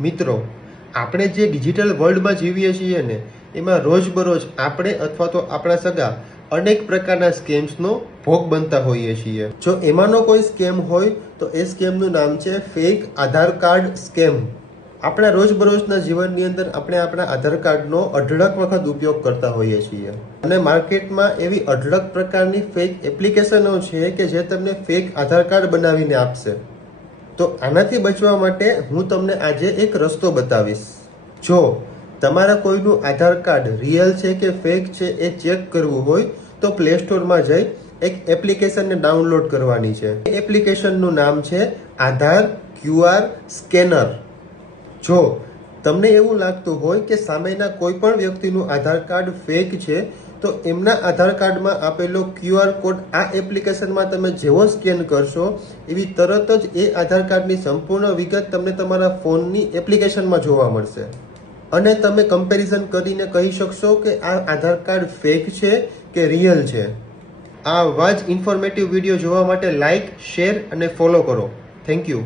મિત્રો, આપણે જે ડિજિટલ વર્લ્ડમાં જીવીએ છીએ ને એમાં રોજબરોજ આપણે અથવા તો આપણા સગા અનેક પ્રકારના સ્કેમ્સનો ભોગ બનતા હોઈએ છીએ. જો એમાંનો કોઈ સ્કેમ હોય તો એ સ્કેમનું નામ છે ફેક આધાર કાર્ડ સ્કેમ. આપણા રોજબરોજના જીવનની અંદર આપણે આપણા આધાર કાર્ડનો અઢળક વખત ઉપયોગ કરતા હોઈએ છીએ અને માર્કેટમાં એવી અઢળક પ્રકારની ફેક એપ્લિકેશનો છે કે જે તમને ફેક આધાર કાર્ડ બનાવીને આપશે. તો આનાથી બચવા માટે હું તમને આજે એક રસ્તો બતાવીશ. જો તમારા કોઈનું આધાર કાર્ડ રિયલ છે કે ફેક છે એ ચેક કરવું હોય તો પ્લે સ્ટોરમાં જઈ એક એપ્લિકેશનને ડાઉનલોડ કરવાની છે. એ એપ્લિકેશનનું નામ છે આધાર QR સ્કેનર. જો તમને એવું લાગતું હોય કે સામેના કોઈ પણ વ્યક્તિનું આધાર કાર્ડ ફેક છે તો એમના આધાર કાર્ડમાં આપેલો QR કોડ આ એપ્લિકેશનમાં તમે જેવો સ્કેન કરશો એવી તરત જ એ આધાર કાર્ડની સંપૂર્ણ વિગત તમને તમારા ફોનની એપ્લિકેશનમાં જોવા મળશે અને તમે કમ્પેરિઝન કરીને કહી શકશો કે આ આધાર કાર્ડ ફેક છે કે રિયલ છે. આવા જ ઇન્ફોર્મેટિવ વિડીયો જોવા માટે લાઈક, શેર અને ફોલો કરો. Thank you.